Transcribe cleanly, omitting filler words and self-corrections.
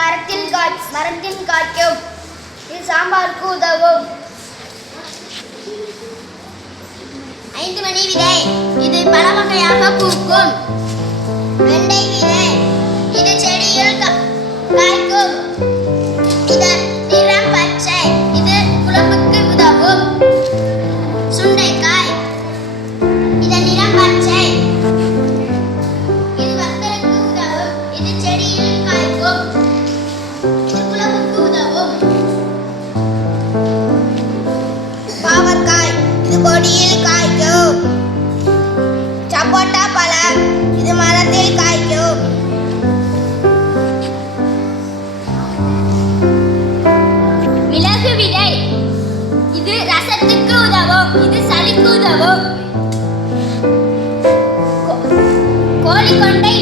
மரத்தில் காய்க்கும். இது சாம்பாருக்கு உதவும். 5 மணி விதை. இது பல வகையாக பூக்கும். வெண்டை விதை. இது செடியில் காய்க்கும். இதன் நிறம் பச்சை. இது குழம்புக்கு உதவும். சுண்டைக்காய். இதன் நிறம் பச்சை. இது வத்தலுக்கு உதவும். இது செடியில் காய்க்கும். இது குழம்புக்கு உதவும். பாவற்காய். இது கொடியில் காய்க்கும். சப்போட்டா பழம். இது மரத்தில் காய்க்கும். மிளகு விதை. இது ரசத்துக்கு உதவும். இது சளிக்கு உதவும். கோழி கொண்டை.